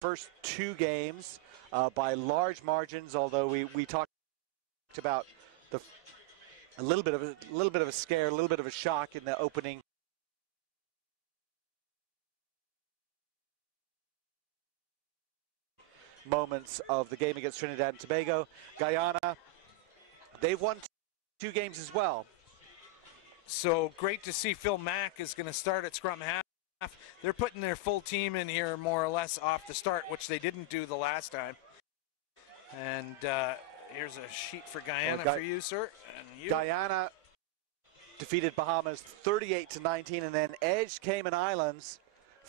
first two games by large margins, although we talked about a little bit of a scare, a little bit of a shock in the opening moments of the game against Trinidad and Tobago. Guyana, they've won two games as well. So great to see Phil Mack is going to start at scrum half. They're putting their full team in here more or less off the start, which they didn't do the last time. And here's a sheet for Guyana for you, sir. And you. Guyana defeated Bahamas 38-19, and then edged Cayman Islands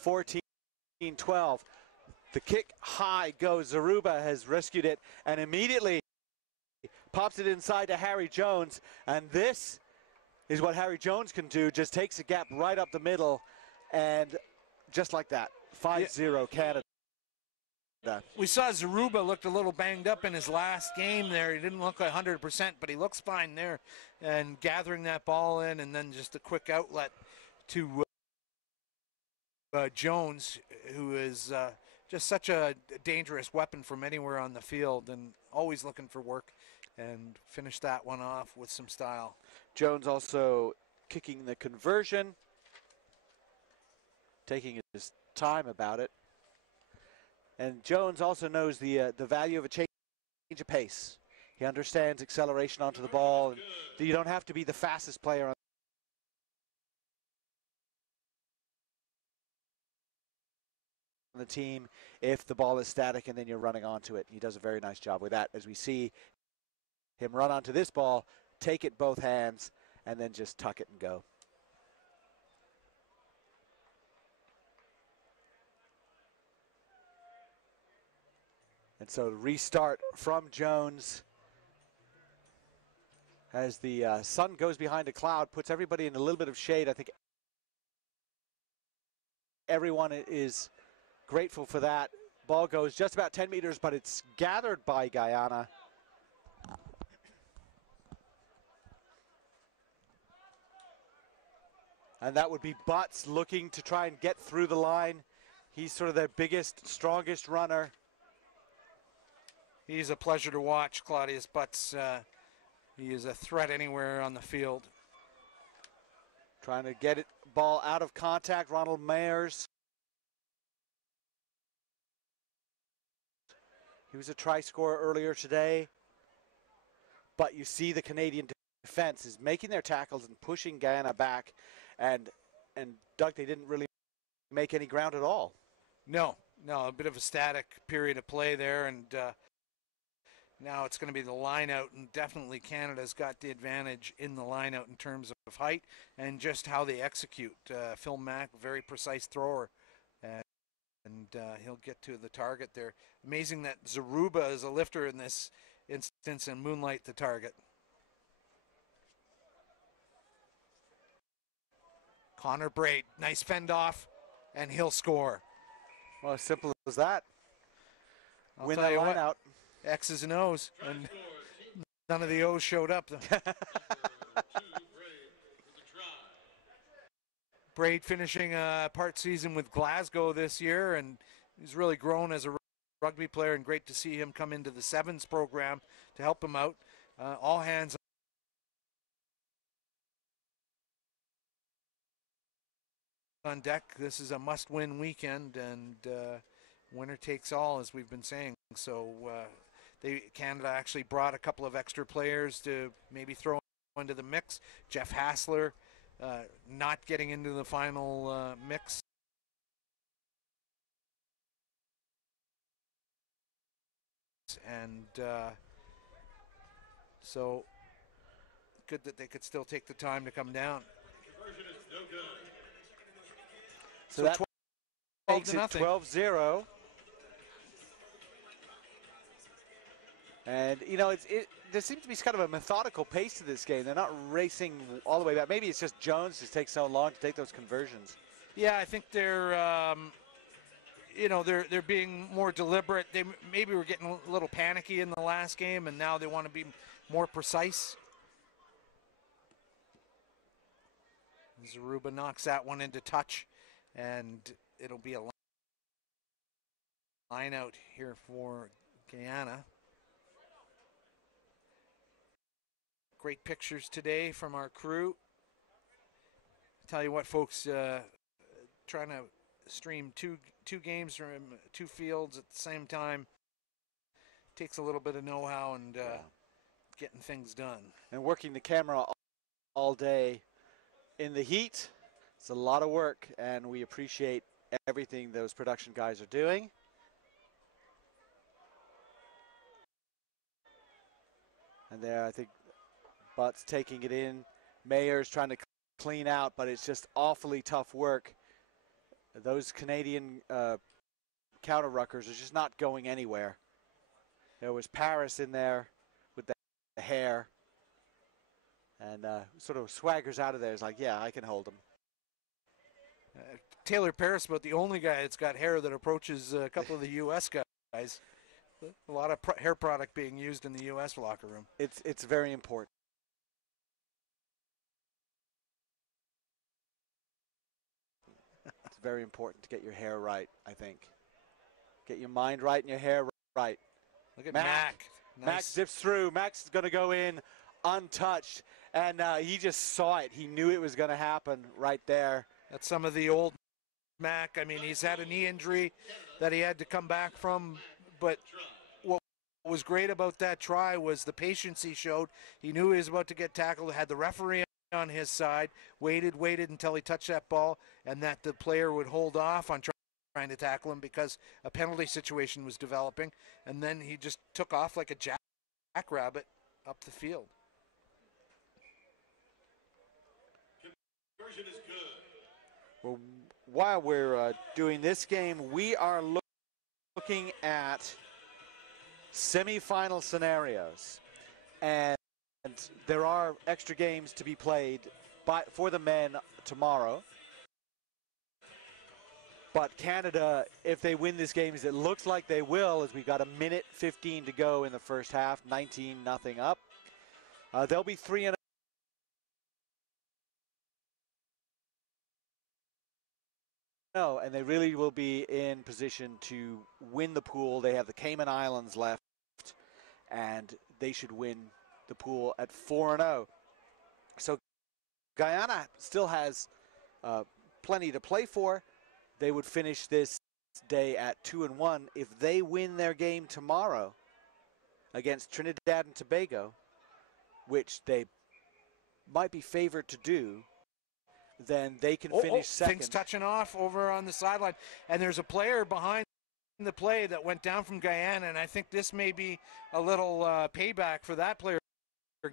14-12. The kick high goes. Zaruba has rescued it and immediately pops it inside to Harry Jones. And this is what Harry Jones can do. Just takes a gap right up the middle, and just like that, 5-0 Canada. We saw Zaruba looked a little banged up in his last game there. He didn't look 100%, but he looks fine there. And gathering that ball in, and then just a quick outlet to Jones, who is just such a dangerous weapon from anywhere on the field and always looking for work, and finished that one off with some style. Jones also kicking the conversion, taking his time about it. And Jones also knows the value of a change of pace. He understands acceleration onto the ball, and you don't have to be the fastest player on the team if the ball is static and then you're running onto it. He does a very nice job with that, as we see him run onto this ball, take it both hands, and then just tuck it and go. And so restart from Jones as the sun goes behind a cloud, puts everybody in a little bit of shade. I think everyone is grateful for that. Ball goes just about 10 meters, but it's gathered by Guyana. And that would be Butts looking to try and get through the line. He's sort of their biggest, strongest runner. He's a pleasure to watch, Claudius Butts. He is a threat anywhere on the field. Trying to get it, ball out of contact. Ronald Mayers. He was a try scorer earlier today. But you see the Canadian defense is making their tackles and pushing Guyana back. And Doug, they didn't really make any ground at all. No, a bit of a static period of play there, and now it's going to be the line out, and definitely Canada's got the advantage in the line out in terms of height and just how they execute. Phil Mack, very precise thrower, and he'll get to the target there. Amazing that Zaruba is a lifter in this instance and moonlight the target. Connor Braid, nice fend off, and he'll score. Well, as simple as that. Win that line out. X's and O's, and none of the O's showed up. Braid finishing part season with Glasgow this year, and he's really grown as a rugby player, and great to see him come into the Sevens program to help him out. All hands on deck. This is a must-win weekend, and winner takes all, as we've been saying. So Canada actually brought a couple of extra players to maybe throw into the mix. Jeff Hassler not getting into the final mix. And so good that they could still take the time to come down. So that makes it 12-0. And, you know, there seems to be kind of a methodical pace to this game. They're not racing all the way back. Maybe it's just Jones just takes so long to take those conversions. Yeah, I think they're, you know, they're being more deliberate. They maybe were getting a little panicky in the last game, and now they want to be more precise. Zaruba knocks that one into touch, and it'll be a line out here for Guyana. Great pictures today from our crew. Tell you what, folks, trying to stream two games from two fields at the same time takes a little bit of know-how and getting things done. And working the camera all day in the heat, it's a lot of work, and we appreciate everything those production guys are doing. And there, I think Butt's taking it in. Mayer's trying to clean out, but it's just awfully tough work. Those Canadian counter ruckers are just not going anywhere. There was Paris in there with the hair, and sort of swaggers out of there. It's like, yeah, I can hold him. Taylor Paris, about the only guy that's got hair that approaches a couple of the U.S. guys. A lot of hair product being used in the U.S. locker room. It's very important. It's very important to get your hair right, I think. Get your mind right and your hair right. Look at Mac. Nice. Mac zips through. Mac's going to go in untouched, and he just saw it. He knew it was going to happen right there. That's some of the old Mac. I mean, he's had a knee injury that he had to come back from, but what was great about that try was the patience he showed. He knew he was about to get tackled, had the referee on his side, waited until he touched that ball, and that the player would hold off on trying to tackle him because a penalty situation was developing, and then he just took off like a jackrabbit up the field. Conversion is good. Well, while we're doing this game, we are looking at semifinal scenarios, and there are extra games to be played for the men tomorrow. But Canada, if they win this game, as it looks like they will, as we got 1:15 to go in the first half, 19-0 up. They'll be 3-0. And they really will be in position to win the pool. They have the Cayman Islands left, and they should win the pool at 4-0. So Guyana still has plenty to play for. They would finish this day at 2-1 if they win their game tomorrow against Trinidad and Tobago, which they might be favored to do. Then they can finish second. Things touching off over on the sideline, and there's a player behind the play that went down from Guyana, and I think this may be a little payback for that player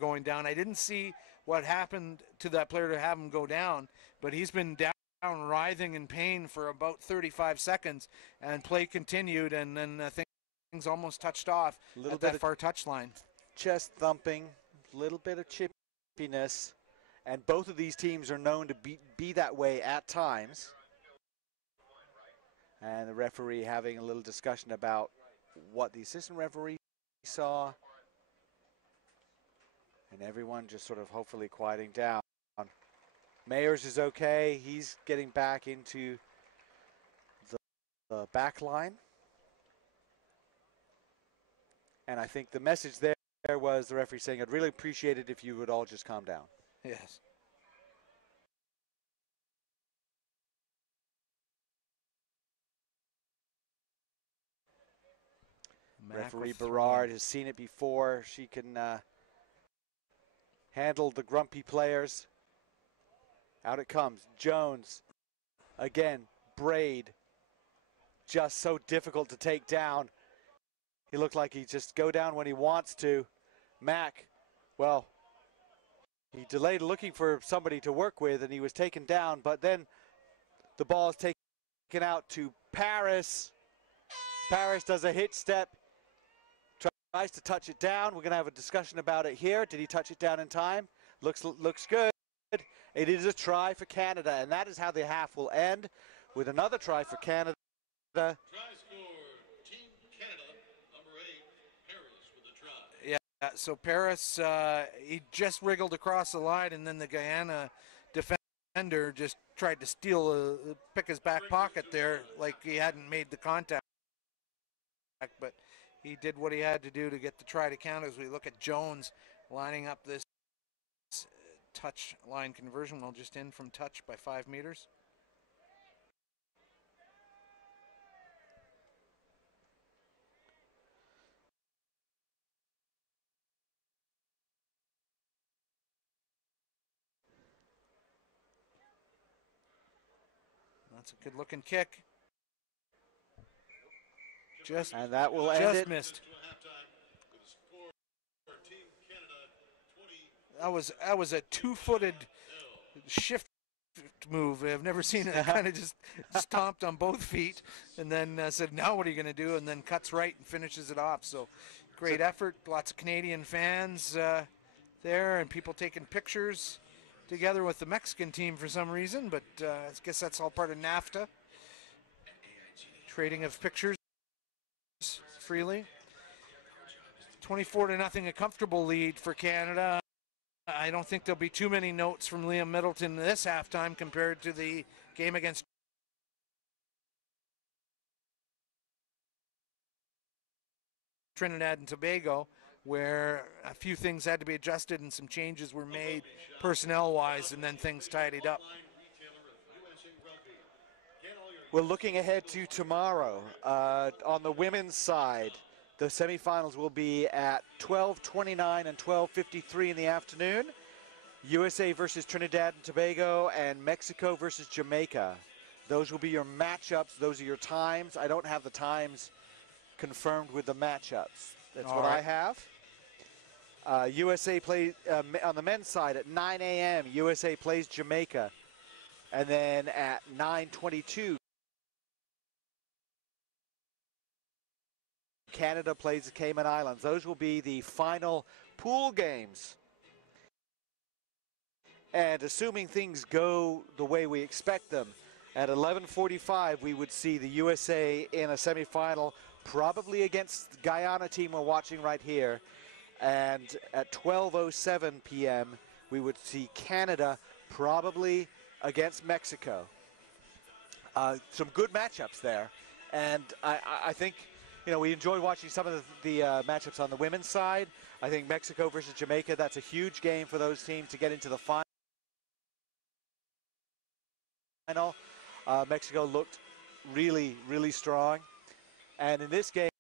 going down. I didn't see what happened to that player to have him go down, but he's been down writhing in pain for about 35 seconds, and play continued, and then things almost touched off at that far touchline. Chest thumping, a little bit of chippiness, and both of these teams are known to be that way at times. And the referee having a little discussion about what the assistant referee saw, and everyone just sort of hopefully quieting down. Mayers is okay. He's getting back into the back line. And I think the message there was the referee saying, I'd really appreciate it if you would all just calm down. Yes. Referee Berard has seen it before. She can handle the grumpy players. Out it comes. Jones. Again, Braid. Just so difficult to take down. He looked like he just go down when he wants to. Mac, well, he delayed looking for somebody to work with, and he was taken down, but then the ball is taken out to Paris. Paris does a hit step, tries to touch it down. We're going to have a discussion about it here. Did he touch it down in time? Looks good. It is a try for Canada, and that is how the half will end, with another try for Canada. Try score, Team Canada, number 8, Paris with a try. Yeah, so Paris, he just wriggled across the line, and then the Guyana defender just tried to pick his back pocket there like he hadn't made the contact. but he did what he had to do to get the try to count. As we look at Jones lining up this touch line conversion, well, just in from touch by 5 meters. That's a good looking kick. And that will end just it. Missed. That was a 2-footed shift move. I've never seen it. Kind of just stomped on both feet and then said, now what are you going to do? And then cuts right and finishes it off. So great effort. Lots of Canadian fans there and people taking pictures together with the Mexican team for some reason. But I guess that's all part of NAFTA. Trading of pictures freely. 24-0, a comfortable lead for Canada. I don't think there'll be too many notes from Liam Middleton this halftime compared to the game against Trinidad and Tobago, where a few things had to be adjusted and some changes were made personnel-wise, and then things tidied up. We're looking ahead to tomorrow. On the women's side, the semifinals will be at 12:29 and 12:53 in the afternoon. USA versus Trinidad and Tobago and Mexico versus Jamaica. Those will be your matchups. Those are your times. I don't have the times confirmed with the matchups. That's All what right. I have. USA plays on the men's side at 9 a.m. USA plays Jamaica. And then at 9:22, Canada plays the Cayman Islands. Those will be the final pool games. And assuming things go the way we expect them, at 11:45 we would see the USA in a semifinal, probably against the Guyana team we're watching right here. And at 12:07 p.m. we would see Canada probably against Mexico. Some good matchups there. And I think, you know, we enjoy watching some of the matchups on the women's side. I think Mexico versus Jamaica, that's a huge game for those teams to get into the final. Mexico looked really, really strong. And in this game,